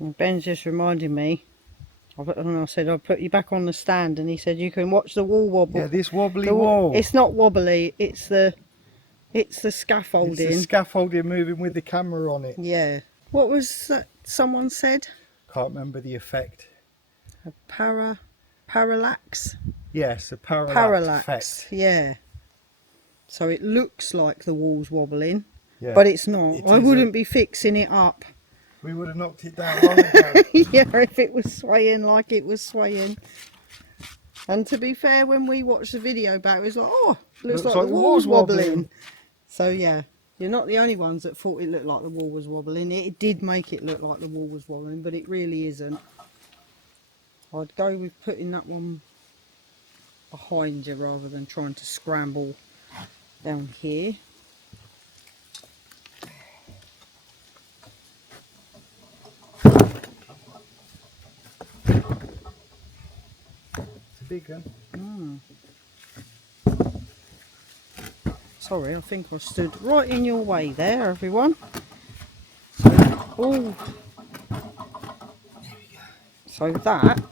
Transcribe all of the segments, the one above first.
And Ben's just reminded me, and I said I'll put you back on the stand, and he said you can watch the wall wobble. Yeah, this wobbly wall. It's not wobbly, it's the It's the scaffolding. scaffolding moving with the camera on it. Yeah. What was that someone said? Can't remember the effect. A parallax? Yes, a parallax Parallax, effect. yeah. So it looks like the wall's wobbling, Yeah, but it's not. it I isn't. wouldn't be fixing it up. We would have knocked it down long ago. Yeah, if it was swaying like it was swaying. And to be fair, when we watched the video back, it was like, oh, looks like the wall's wobbling. So yeah, you're not the only ones that thought it looked like the wall was wobbling. It did make it look like the wall was wobbling, but it really isn't. I'd go with putting that one behind you rather than trying to scramble down here. It's a big one. Sorry, I think I stood right in your way there, everyone. Oh, so that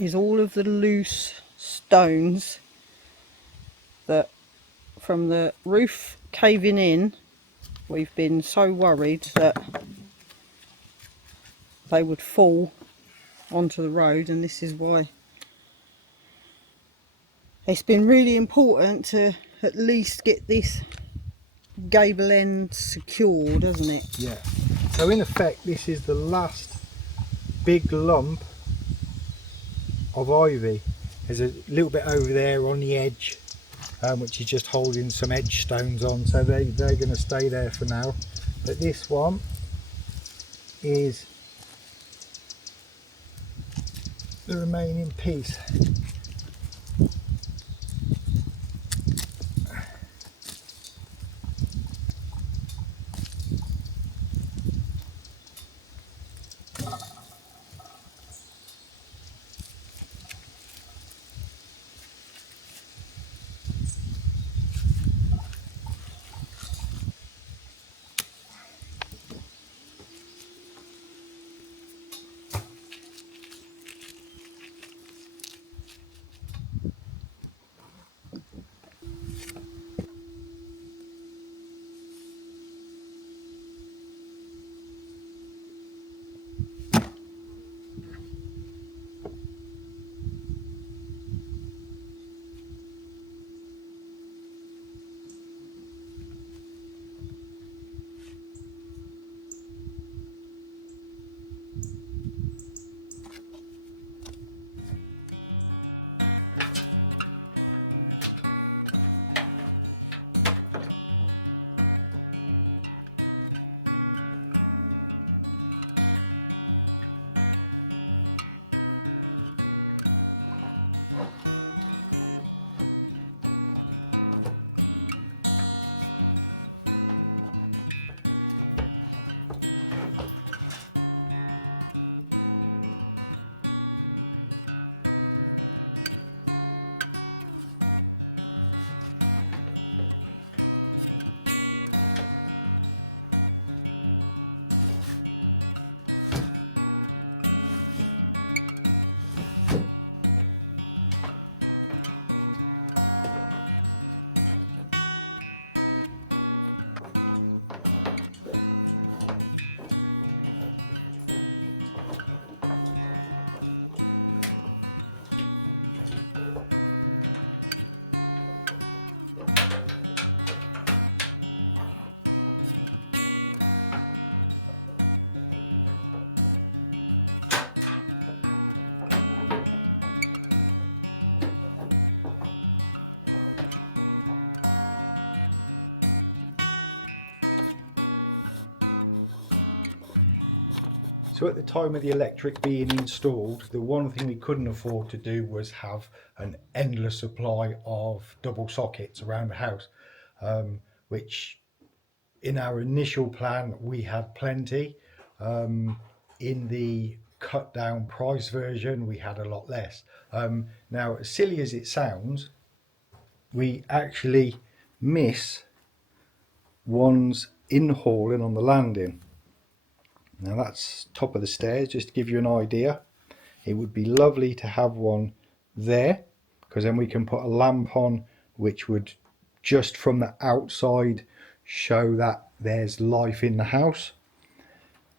is all of the loose stones that from the roof caving in, we've been so worried that they would fall onto the road, and this is why it's been really important to at least get this gable end secured, hasn't it? Yeah. So in effect, this is the last big lump of ivy. There's a little bit over there on the edge, which is just holding some edge stones on, so they're going to stay there for now. But this one is the remaining piece. So at the time of the electric being installed, the one thing we couldn't afford to do was have an endless supply of double sockets around the house, which in our initial plan we had plenty. In the cut down price version we had a lot less. Now, as silly as it sounds, we actually miss ones in hauling on the landing. Now that's top of the stairs, just to give you an idea. It would be lovely to have one there, because then we can put a lamp on which would just from the outside show that there's life in the house.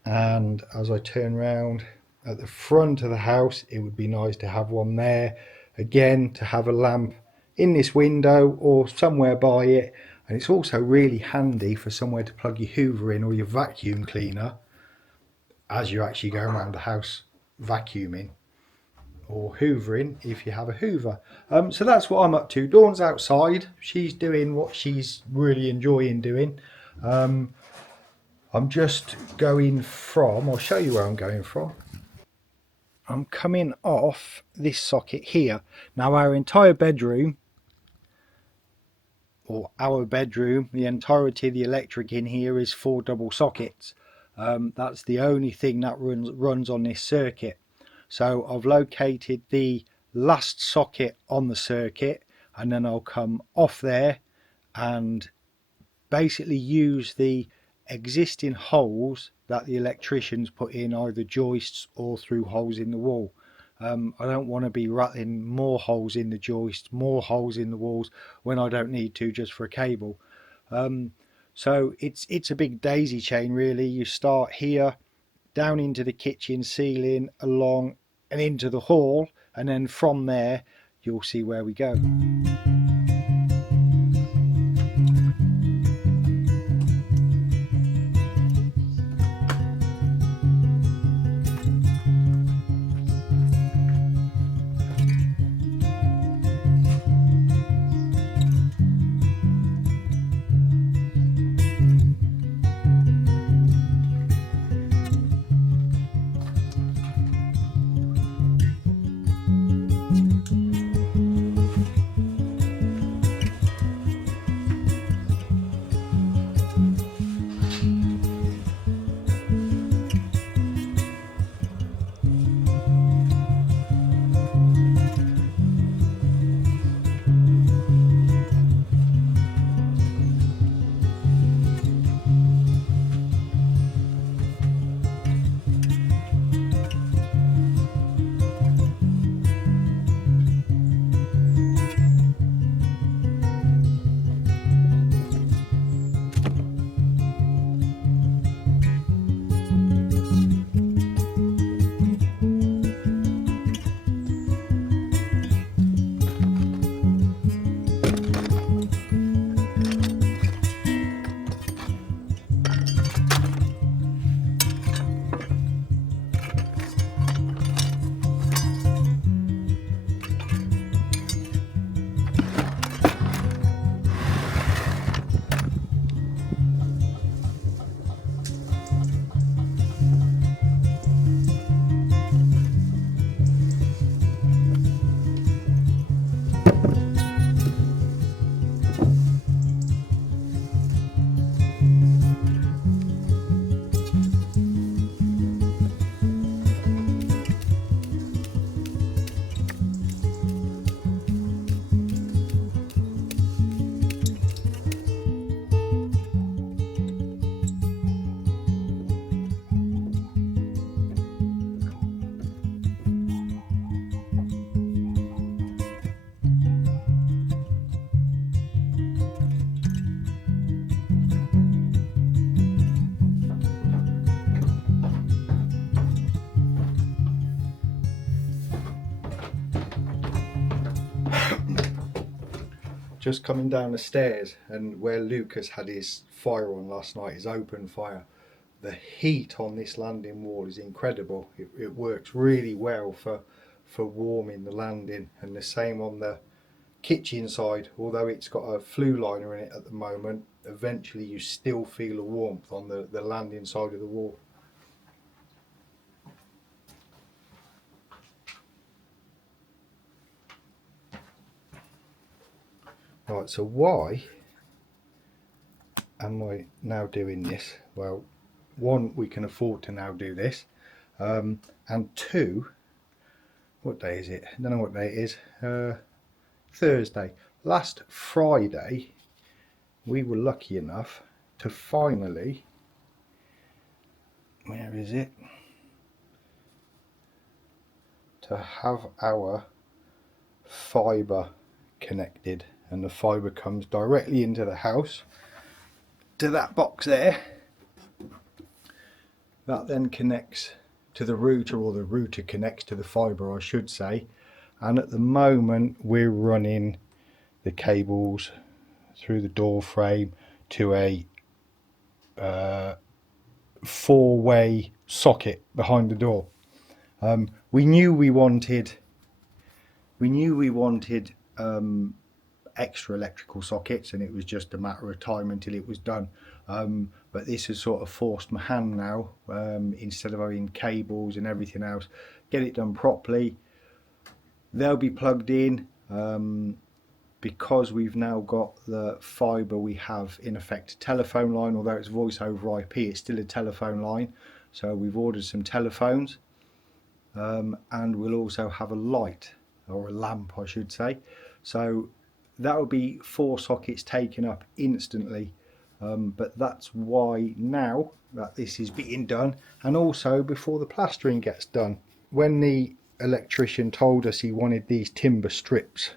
And as I turn around at the front of the house, it would be nice to have one there again, to have a lamp in this window or somewhere by it. And it's also really handy for somewhere to plug your Hoover in or your vacuum cleaner as you actually go around the house vacuuming, or hoovering if you have a Hoover. So that's what I'm up to. Dawn's outside, she's doing what she's really enjoying doing. I'm just going from, I'll show you where I'm going from. I'm coming off this socket here. Now our entire bedroom, or our bedroom, the entirety of the electric in here is 4 double sockets. That's the only thing that runs on this circuit. So I've located the last socket on the circuit, and then I'll come off there and basically use the existing holes that the electricians put in, either joists or through holes in the wall. I don't want to be rattling more holes in the joists, more holes in the walls when I don't need to, just for a cable. So it's a big daisy chain really. You start here, down into the kitchen ceiling, along and into the hall, and then from there you'll see where we go. Just coming down the stairs, and where Lucas had his fire on last night, his open fire, the heat on this landing wall is incredible. It works really well for warming the landing, and the same on the kitchen side. Although it's got a flue liner in it at the moment, eventually you still feel a warmth on the landing side of the wall. Right, so why am I now doing this? Well, one, we can afford to now do this, and two, what day is it? I don't know what day it is. Thursday. Last Friday we were lucky enough to finally where is it? To have our fibre connected, and the fibre comes directly into the house to that box there. That then connects to the router, or the router connects to the fibre, I should say. And at the moment we're running the cables through the door frame to a 4-way socket behind the door. We knew we wanted extra electrical sockets, and it was just a matter of time until it was done. But this has sort of forced my hand now, instead of having cables and everything else, get it done properly. They'll be plugged in. Because we've now got the fibre, we have in effect a telephone line. Although it's voice over IP, it's still a telephone line. So we've ordered some telephones, and we'll also have a light, or a lamp I should say. So that will be 4 sockets taken up instantly. But that's why now that this is being done, and also before the plastering gets done. When the electrician told us he wanted these timber strips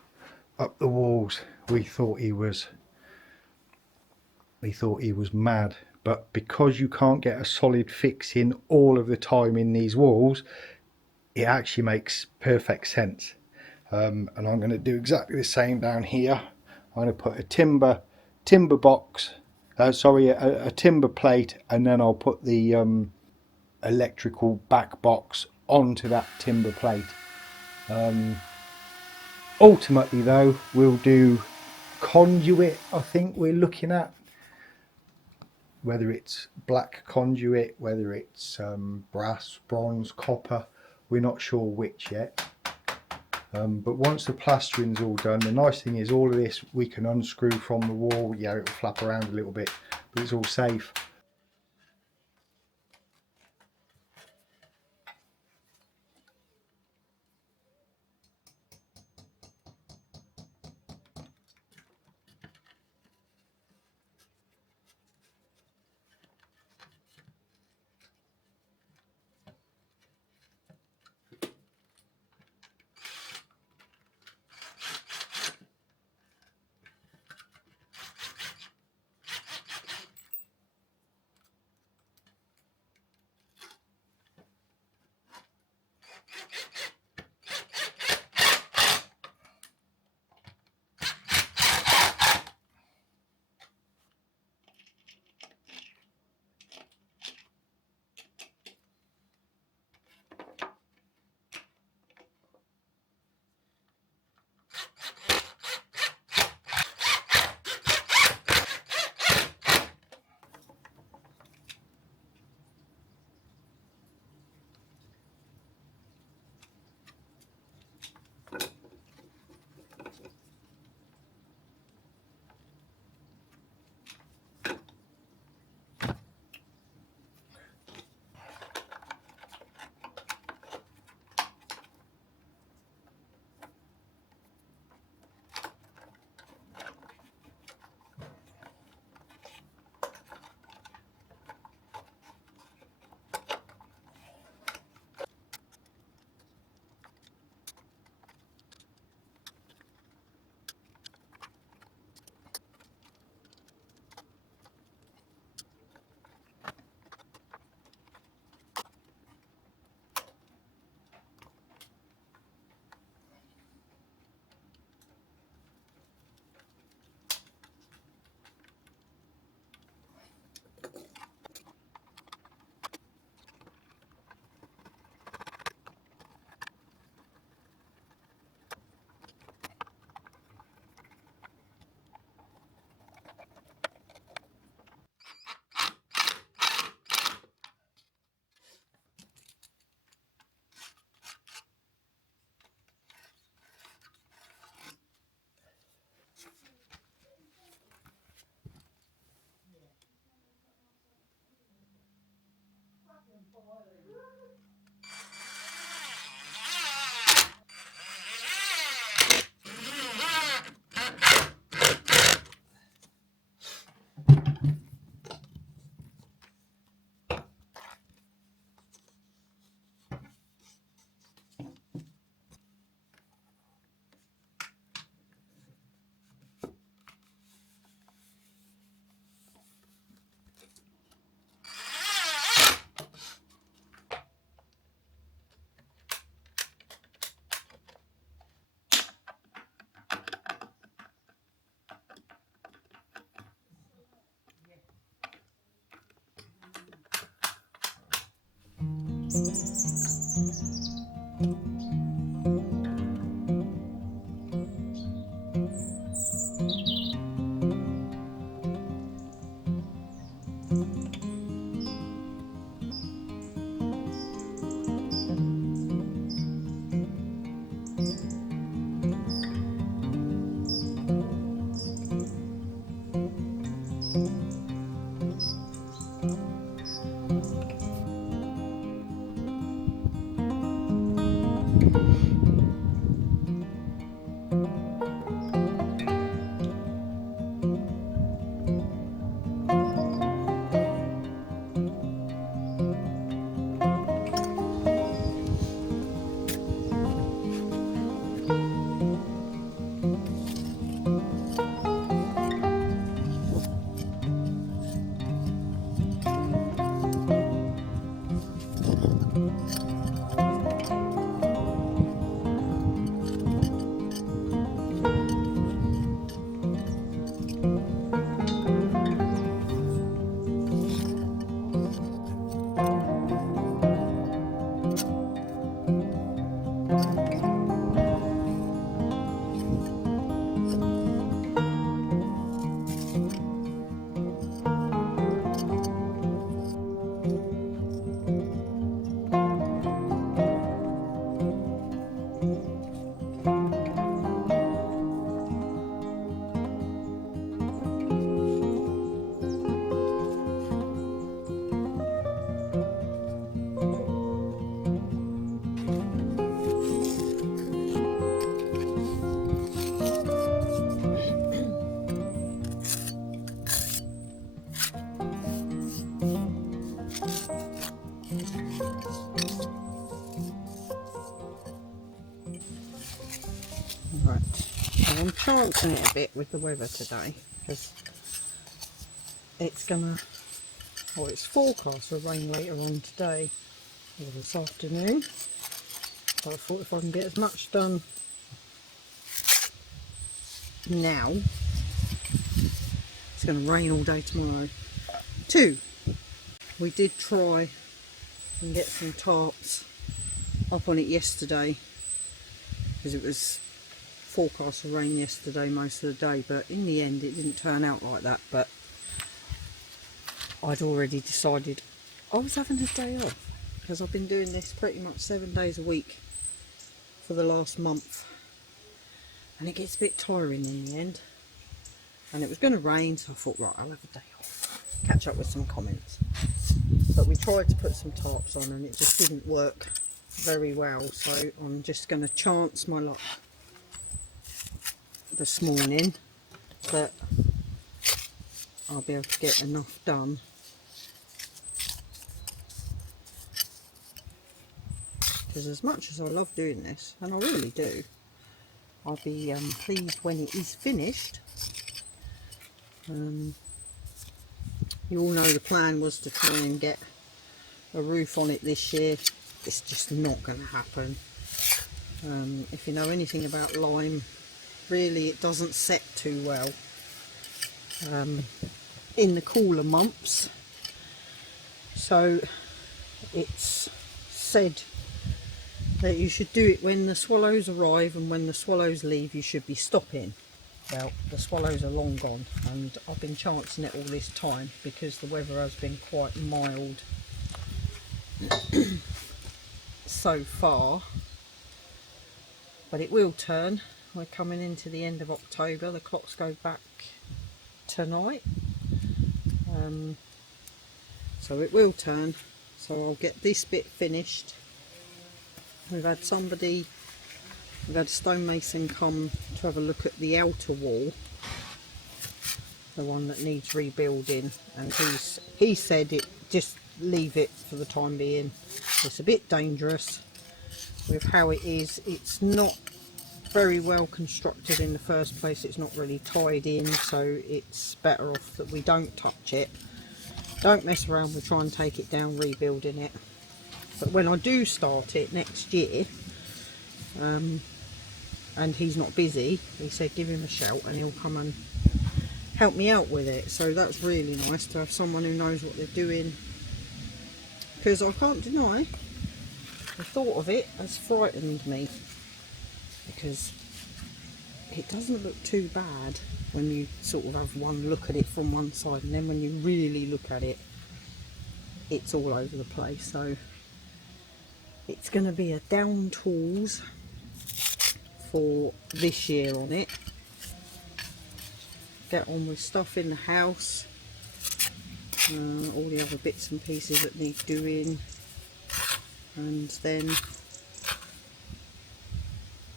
up the walls, we thought he was mad. But because you can't get a solid fix in all of the time in these walls, it actually makes perfect sense. And I'm going to do exactly the same down here. I'm going to put a timber box, a timber plate, and then I'll put the electrical back box onto that timber plate. Ultimately though, we'll do conduit. I think we're looking at whether it's black conduit, whether it's brass, bronze, copper, we're not sure which yet. But once the plastering's all done, the nice thing is all of this we can unscrew from the wall. Yeah, it'll flap around a little bit, but it's all safe. Right, so I'm chancing it a bit with the weather today because it's it's forecast for rain later on today or this afternoon. So I thought if I can get as much done now, it's going to rain all day tomorrow. 2, we did try and get some tarps up on it yesterday because it was forecast for rain yesterday most of the day, but in the end it didn't turn out like that. But I'd already decided I was having a day off because I've been doing this pretty much 7 days a week for the last month, and it gets a bit tiring in the end. And it was going to rain, so I thought, right, I'll have a day off, catch up with some comments. But we tried to put some tarps on and it just didn't work very well, so I'm just going to chance my luck this morning that I'll be able to get enough done because as much as I love doing this, and I really do, I'll be pleased when it is finished. You all know the plan was to try and get a roof on it this year. It's just not going to happen. If you know anything about lime, really it doesn't set too well in the cooler months. So it's said that you should do it when the swallows arrive, and when the swallows leave you should be stopping. Well, the swallows are long gone, and I've been chancing it all this time because the weather has been quite mild so far, but it will turn. We're coming into the end of October, the clocks go back tonight, so it will turn. So I'll get this bit finished. We've had a stonemason come to have a look at the outer wall, the one that needs rebuilding, and he said just leave it for the time being. It's a bit dangerous with how it is. It's not very well constructed in the first place. It's not really tied in, so it's better off that we don't touch it. Don't mess around with trying to take it down rebuilding it. But when I do start it next year, and he's not busy, he said give him a shout and he'll come and help me out with it. So that's really nice to have someone who knows what they're doing, because I can't deny the thought of it has frightened me, because it doesn't look too bad when you sort of have one look at it from one side, and then when you really look at it, it's all over the place. So it's going to be a down tools for this year on it. Get on with stuff in the house, all the other bits and pieces that need doing, and then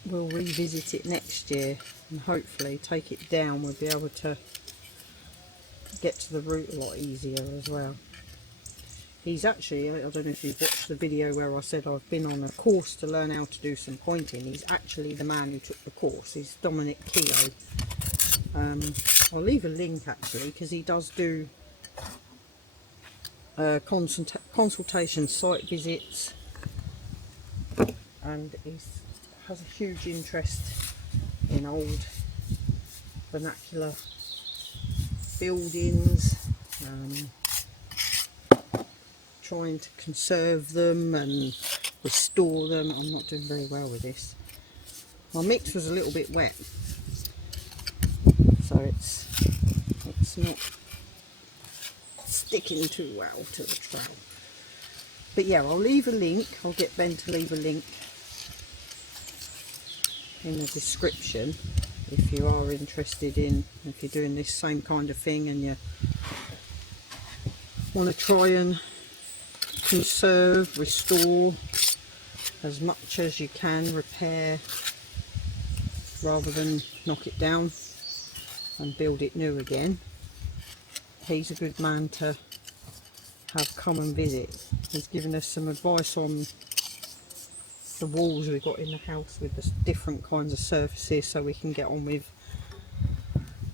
we'll revisit it next year and hopefully take it down. We'll be able to get to the root a lot easier as well. He's actually, I don't know if you've watched the video where I said I've been on a course to learn how to do some pointing. He's actually the man who took the course. He's Dominic Keogh. I'll leave a link actually, because he does do consultation site visits, and he has a huge interest in old vernacular buildings, trying to conserve them and restore them. I'm not doing very well with this. My mix was a little bit wet, so it's not sticking too well to the trowel. But yeah, I'll leave a link. I'll get Ben to leave a link in the description if you are interested in, if you're doing this same kind of thing and you want to try and conserve, restore as much as you can, repair rather than knock it down and build it new again. He's a good man to have come and visit. He's given us some advice on the walls we've got in the house with the different kinds of surfaces, so we can get on with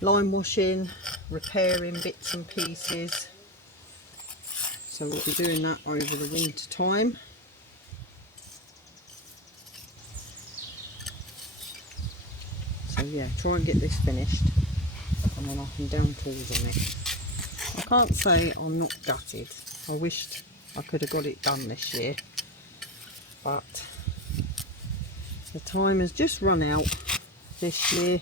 lime washing, repairing bits and pieces. So we'll be doing that over the winter time. So yeah, try and get this finished and then I can down tools on it. I can't say I'm not gutted. I wished I could have got it done this year, but the time has just run out this year.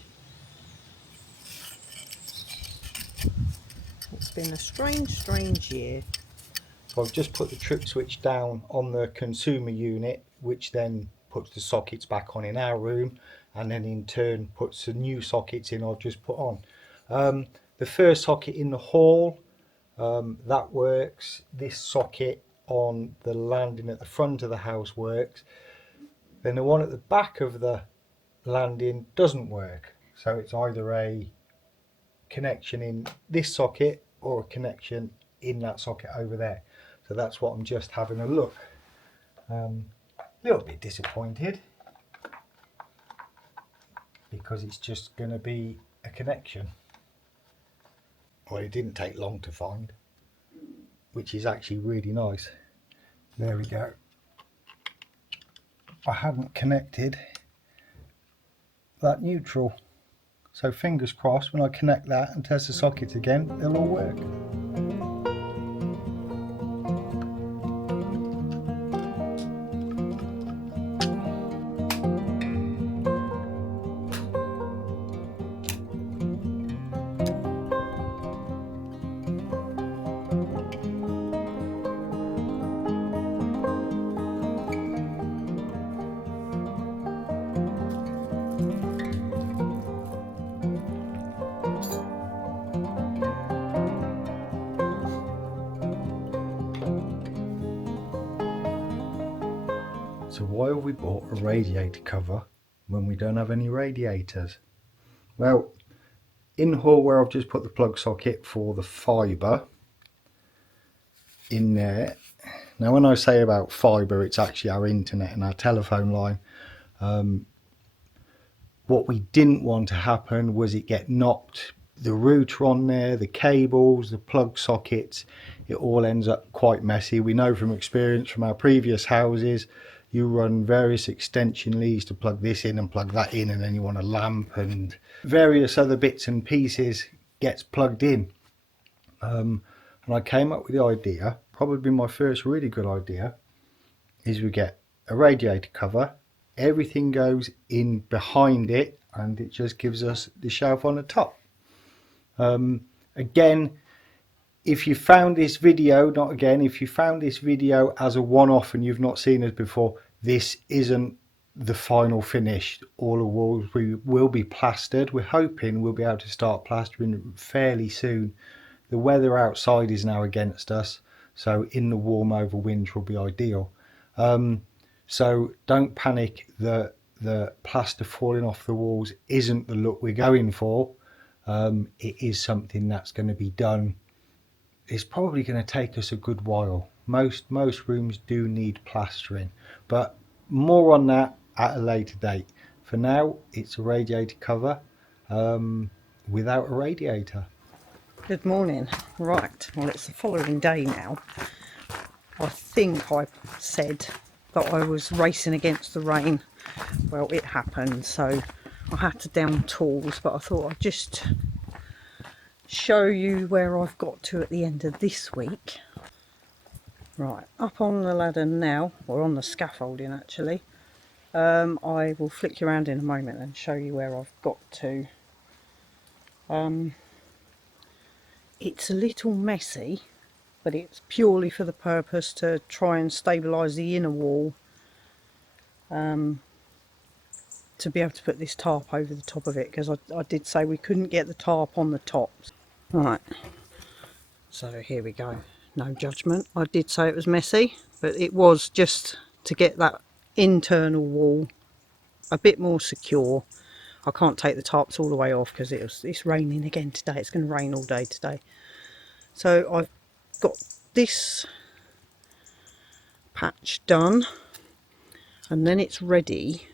It's been a strange year. So I've just put the trip switch down on the consumer unit, which then puts the sockets back on in our room, and then in turn puts the new sockets in I've just put on. The first socket in the hall, that works. This socket on the landing at the front of the house works. Then the one at the back of the landing doesn't work. So it's either a connection in this socket or a connection in that socket over there. So that's what I'm just having a look. A little bit disappointed because it's just going to be a connection. Well, it didn't take long to find, which is actually really nice. There we go. I hadn't connected that neutral, so fingers crossed when I connect that and test the sockets again, they'll all work. So why have we bought a radiator cover when we don't have any radiators? Well, in the hall where I've just put the plug socket for the fibre in there. Now when I say about fibre, it's actually our internet and our telephone line. What we didn't want to happen was it get knocked, the router on there, the cables, the plug sockets, it all ends up quite messy. We know from experience from our previous houses, you run various extension leads to plug this in and plug that in, and then you want a lamp and various other bits and pieces gets plugged in. And I came up with the idea, probably my first really good idea, is we get a radiator cover. Everything goes in behind it, and it just gives us the shelf on the top. Again, if you found this video, if you found this video as a one-off and you've not seen us before, this isn't the final finish. All the walls will be plastered. We're hoping we'll be able to start plastering fairly soon. The weather outside is now against us, so in the warm over winter will be ideal. So don't panic that the plaster falling off the walls isn't the look we're going for. It is something that's going to be done. It's probably going to take us a good while. Most rooms do need plastering, but more on that at a later date. For now, it's a radiator cover without a radiator. Good morning. Right, well, it's the following day now. I think I said that I was racing against the rain. Well, it happened, so I had to down tools, but I thought I'd just show you where I've got to at the end of this week. Right, up on the ladder now, or on the scaffolding actually. I will flick you around in a moment and show you where I've got to. It's a little messy, but it's purely for the purpose to try and stabilise the inner wall, to be able to put this tarp over the top of it, because I did say we couldn't get the tarp on the top. Right, so here we go. No judgment. I did say it was messy, but it was just to get that internal wall a bit more secure. I can't take the tarps all the way off because it's raining again today. It's going to rain all day today. So I've got this patch done, and then it's ready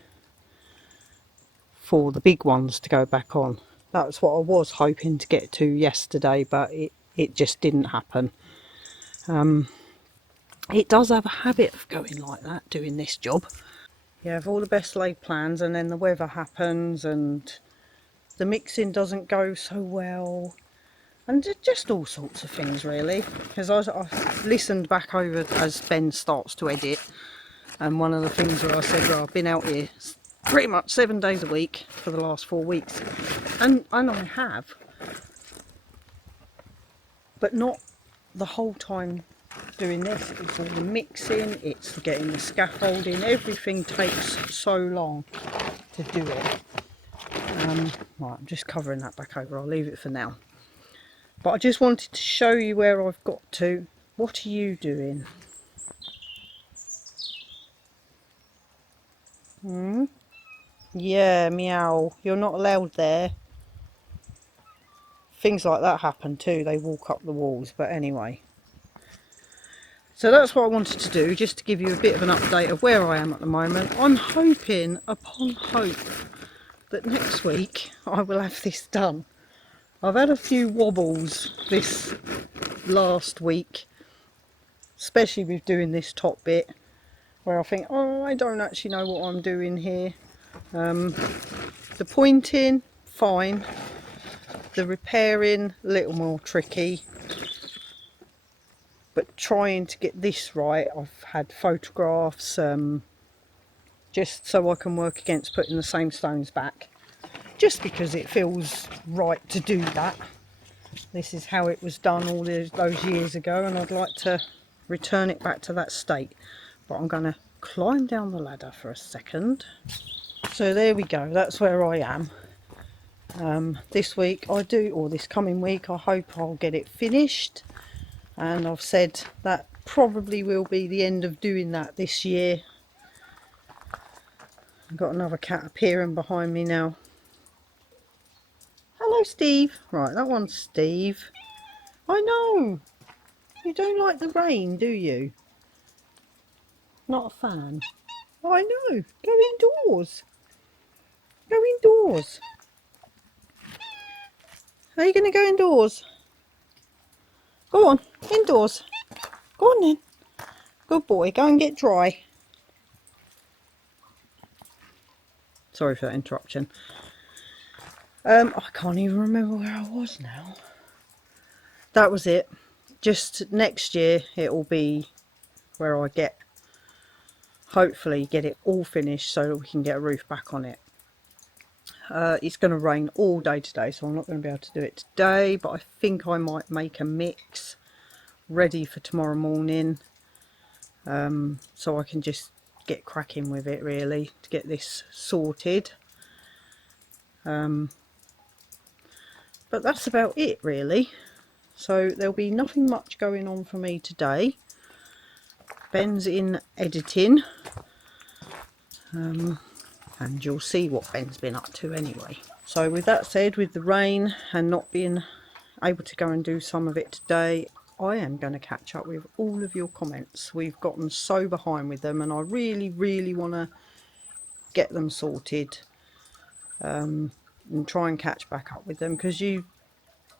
for the big ones to go back on. That's what I was hoping to get to yesterday, but it just didn't happen. It does have a habit of going like that, doing this job. You have all the best laid plans, and then the weather happens and the mixing doesn't go so well, and just all sorts of things really. Because I've listened back over as Ben starts to edit, and one of the things where I said, well, I've been out here pretty much 7 days a week for the last 4 weeks, and I have, but not the whole time doing this. It's all the mixing, it's getting the scaffolding, everything takes so long to do it. Right, I'm just covering that back over, I'll leave it for now. But I just wanted to show you where I've got to. What are you doing? Yeah, meow, you're not allowed there. Things like that happen too, they walk up the walls, but anyway. So that's what I wanted to do, just to give you a bit of an update of where I am at the moment. I'm hoping, upon hope, that next week I will have this done. I've had a few wobbles this last week, especially with doing this top bit, where I think, oh, I don't actually know what I'm doing here. The pointing, fine. The repairing, a little more tricky. But trying to get this right, I've had photographs, just so I can work against putting the same stones back. Just because it feels right to do that. This is how it was done all those years ago, and I'd like to return it back to that state. But I'm going to climb down the ladder for a second. So there we go, that's where I am. This week or this coming week, I hope I'll get it finished. And I've said that probably will be the end of doing that this year. I've got another cat appearing behind me now. Hello, Steve. Right, that one's Steve. I know. You don't like the rain, do you? Not a fan. I know. Go indoors. Go indoors. Are you going to go indoors? Go on, indoors. Go on then. Good boy, go and get dry. Sorry for that interruption. I can't even remember where I was now. That was it. Just next year it will be where I get hopefully get it all finished so we can get a roof back on it. It's going to rain all day today, so I'm not going to be able to do it today, but I think I might make a mix ready for tomorrow morning, so I can just get cracking with it really to get this sorted. But that's about it really, so there'll be nothing much going on for me today. Ben's in editing, and you'll see what Ben's been up to anyway. So with that said, with the rain and not being able to go and do some of it today, I am going to catch up with all of your comments. We've gotten so behind with them, and I really want to get them sorted, and try and catch back up with them, because you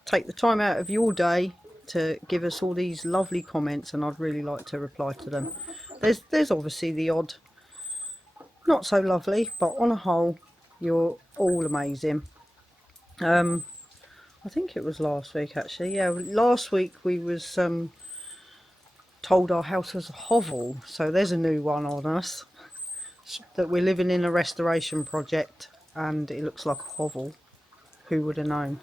take the time out of your day to give us all these lovely comments, and I'd really like to reply to them. There's obviously the odd not so lovely, but on a whole you're all amazing. I think it was last week actually, yeah, last week we was told our house was a hovel, so there's a new one on us, that we're living in a restoration project and it looks like a hovel. Who would have known?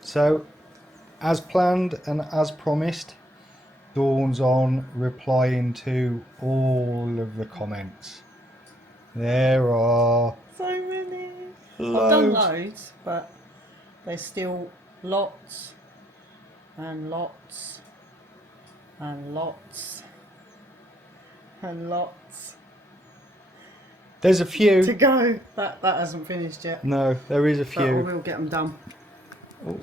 So, as planned and as promised, Dawn's on replying to all of the comments. There are So many. loads. I've done loads, but there's still lots and lots and lots and lots There's a few to go. That hasn't finished yet. No, there is a But I few. will get them done. Oh.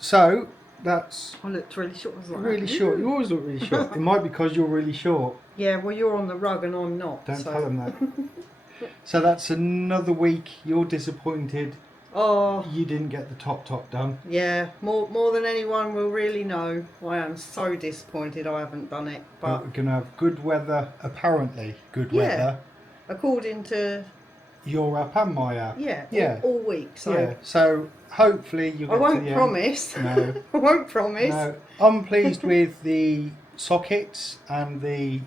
So that's I looked really short. I was like, really short. You always look really short. It might be because you're really short. yeah, well, you're on the rug and I'm not. Don't so. tell them that. So that's another week. You're disappointed. Oh, You didn't get the top done. yeah. More than anyone will really know. I am so disappointed I haven't done it. But But we're gonna have good weather. Apparently, good Yeah. weather. according to Your app and my app. yeah, all week. So Yeah. So hopefully you'll get I to won't the promise. End. No. I won't promise. No. I'm pleased with the sockets and the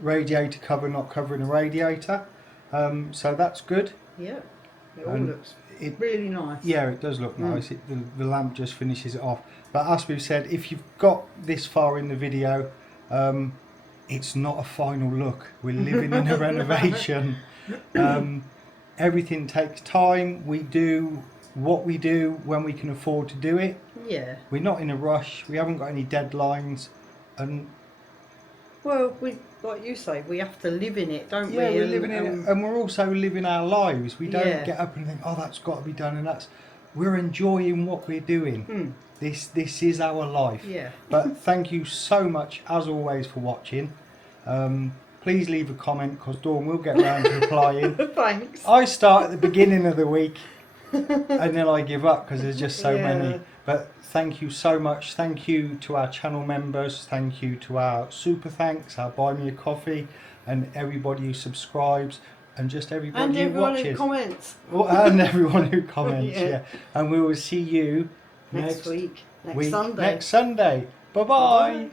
radiator cover not covering the radiator. So that's good. Yeah, it all And looks it really nice. Yeah, it does look nice. The lamp just finishes it off. But as we've said, if you've got this far in the video, it's not a final look. We're living in a renovation. Everything takes time. We do what we do when we can afford to do it. Yeah. We're not in a rush. We haven't got any deadlines. And Well, we, like you say, we have to live in it, don't we? yeah, we're living in it, and we're also living our lives. We don't Yeah. get up and think, oh, that's got to be done, and we're enjoying what we're doing. This is our life. Yeah. But thank you so much, as always, for watching. Please leave a comment, because Dawn will get around to replying. Thanks. I start at the beginning of the week, and then I give up because there's just so Yeah. many. But thank you so much. Thank you to our channel members. Thank you to our super thanks, our buy me a coffee, and everybody who subscribes, and just everybody And who everyone watches. who comments. Oh, and everyone who comments. Yeah. Yeah. And we will see you Next week. Next week, Sunday. Next Sunday. Bye bye. Bye.